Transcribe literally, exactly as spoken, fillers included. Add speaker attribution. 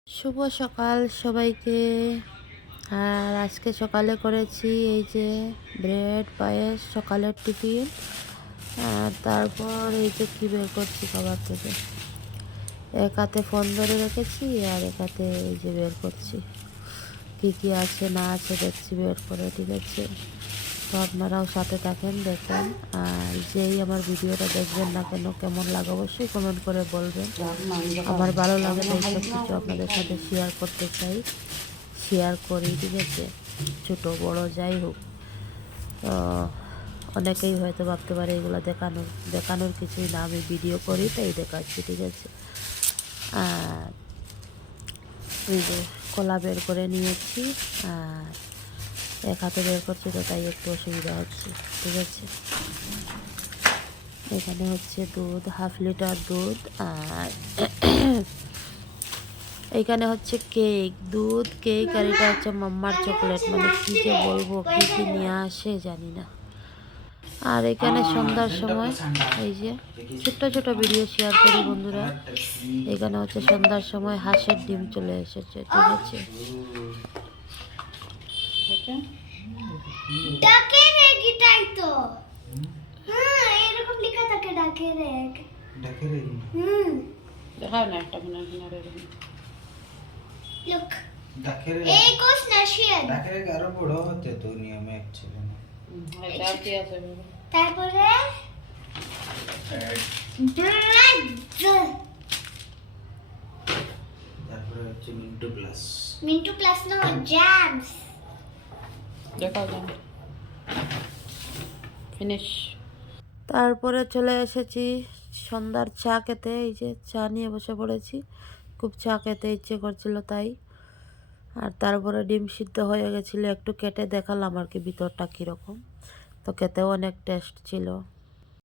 Speaker 1: শুভ সকাল সবাইকে। আর আজকে সকালে করেছি এই যে ব্রেড পায়েস সকালের টিফিন। আর তারপর এই যে কী বের করছি খাবার থেকে, এক হাতে ফোন ধরে রেখেছি আর এক হাতে এই যে বের করছি কী কী আছে না আছে দেখছি বের করে, ঠিক আছে? তো আপনারাও সাথে থাকেন, দেখেন। আর যেই আমার ভিডিওটা দেখবেন না কেন, কেমন লাগে অবশ্যই কমেন্ট করে বলবেন। আমার ভালো লাগে তো এইসব কিছু আপনাদের সাথে শেয়ার করতে চাই, শেয়ার করি, ঠিক আছে? ছোটো বড়ো যাই হোক। তো অনেকেই হয়তো ভাবতে পারে এগুলো দেখানোর দেখানোর কিছুই না, আমি ভিডিও করি তাই দেখাচ্ছি, ঠিক আছে? আর এই যে কলা বের করে নিয়েছি আর এক হাতে বের করছি, তো তাই একটু অসুবিধা হচ্ছে, ঠিক আছে? এখানে হচ্ছে দুধ, হাফ লিটার দুধ। আর এইখানে হচ্ছে কেক, দুধ, কেক, আর এটা হচ্ছে মাম্মার চকলেট। মানে কী যে বলবো, কী কী নিয়ে আসে জানি না। আর এখানে সন্ধ্যার সময় এই যে ছোট্ট ছোট ভিডিও শেয়ার করি বন্ধুরা। এখানে হচ্ছে সন্ধ্যার সময় হাঁসের ডিম চলে এসেছে, ঠিক আছে?
Speaker 2: ডাকের এটাই তো। হ্যাঁ, এরকম লেখা থাকে ডাকের এক।
Speaker 3: ডাকের এক।
Speaker 2: হুম।
Speaker 4: দেখাও না একটা মিনার মিনার এরকম।
Speaker 2: লুক।
Speaker 3: ডাকের
Speaker 2: এই কোস নাশিয়ান।
Speaker 3: ডাকের এক আরো বড় হতে তো নিয়মে অ্যাকচুয়ালি না।
Speaker 4: হুম, এটা আর কি আছে বাবা?
Speaker 2: তারপরে ব্রেড।
Speaker 3: তারপরে হচ্ছে mint plus.
Speaker 2: Mint plus no jams.
Speaker 4: দেখাও যান। ফিনিশ।
Speaker 1: তারপরে চলে এসেছি সন্ধ্যার চা খেতে। এই যে চা নিয়ে বসে পড়েছি, খুব চা খেতে ইচ্ছে করছিল তাই। আর তারপরে ডিম সিদ্ধ হয়ে গেছিলো, একটু কেটে দেখালাম আর কি ভিতরটা কীরকম। তো খেতেও অনেক টেস্ট ছিল,